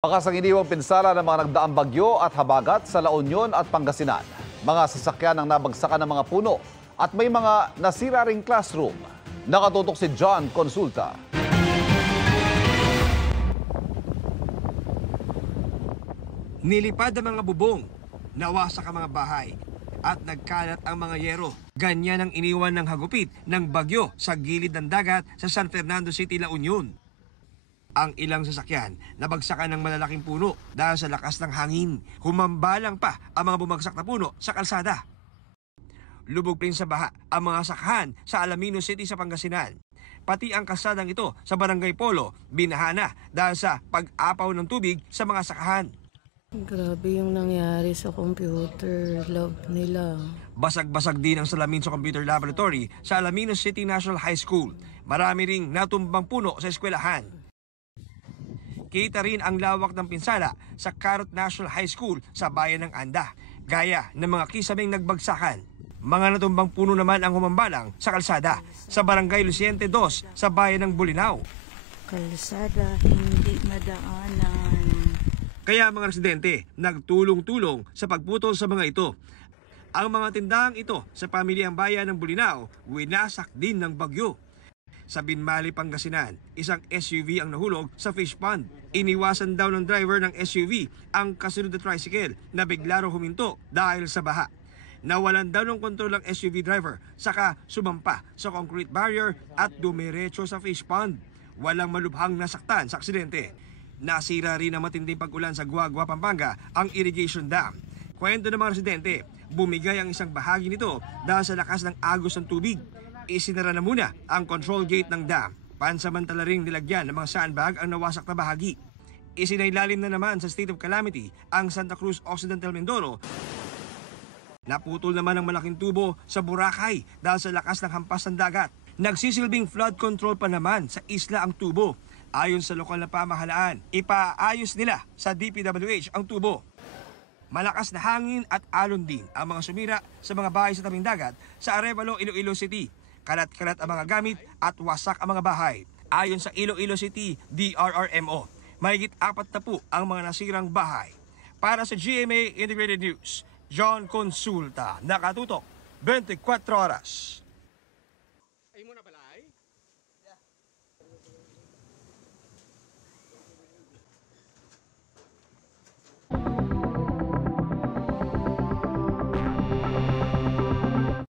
Bakas ang iniwang pinsala ng mga nagdaang bagyo at habagat sa La Union at Pangasinan. Mga sasakyan ang nabagsakan ng mga puno at may mga nasira ring classroom. Nakatutok si John Consulta. Nilipad ang mga bubong, nawasak ang mga bahay, at nagkalat ang mga yero. Ganyan ang iniwan ng hagupit ng bagyo sa gilid ng dagat sa San Fernando City, La Union. Ang ilang sasakyan nabagsakan ng malalaking puno dahil sa lakas ng hangin. Humambalang pa ang mga bumagsak na puno sa kalsada. Lubog din sa baha ang mga sakhan sa Alaminos City sa Pangasinan. Pati ang kalsadang ito sa Barangay Polo binahana dahil sa pag-apaw ng tubig sa mga sakhan. Grabe yung nangyari sa computer lab nila. Basag-basag din ang salamin sa Computer Laboratory sa Alaminos City National High School. Marami ring natumbang puno sa eskwelahan. Kita rin ang lawak ng pinsala sa Carrot National High School sa bayan ng Anda, gaya ng mga kisaming nagbagsakan. Mga natumbang puno naman ang humambalang sa kalsada sa Barangay Luciente 2 sa bayan ng Bolinao. Kalsada, hindi madaanan. Kaya mga residente nagtulong-tulong sa pagputol sa mga ito. Ang mga tindahang ito sa pamilyang bayan ng Bolinao, winasak din ng bagyo. Sa Binmali, Pangasinan, isang SUV ang nahulog sa fish pond. Iniwasan daw ng driver ng SUV ang kasunod na tricycle na bigla raw huminto dahil sa baha. Nawalan daw ng kontrol ang SUV driver, saka sumampa sa concrete barrier at dumiretso sa fish pond. Walang malubhang nasaktan sa aksidente. Nasira rin ang matinding pag-ulan sa Guagua, Pampanga ang irrigation dam. Kwento ng mga residente, bumigay ang isang bahagi nito dahil sa lakas ng agos ng tubig. Isinara na muna ang control gate ng dam. Pansamantala ring nilagyan ng mga sandbag ang nawasak na bahagi. Isinailalim na naman sa state of calamity ang Santa Cruz Occidental Mindoro. Naputol naman ang malaking tubo sa Boracay dahil sa lakas ng hampas ng dagat. Nagsisilbing flood control pa naman sa isla ang tubo. Ayon sa lokal na pamahalaan, ipaayos nila sa DPWH ang tubo. Malakas na hangin at alon din ang mga sumira sa mga bahay sa tabing dagat sa Arevalo, Iloilo City. Kalat-kalat ang mga gamit at wasak ang mga bahay. Ayon sa Iloilo City DRRMO, mahigit 40 ang mga nasirang bahay. Para sa GMA Integrated News, John Consulta, nakatutok 24 oras.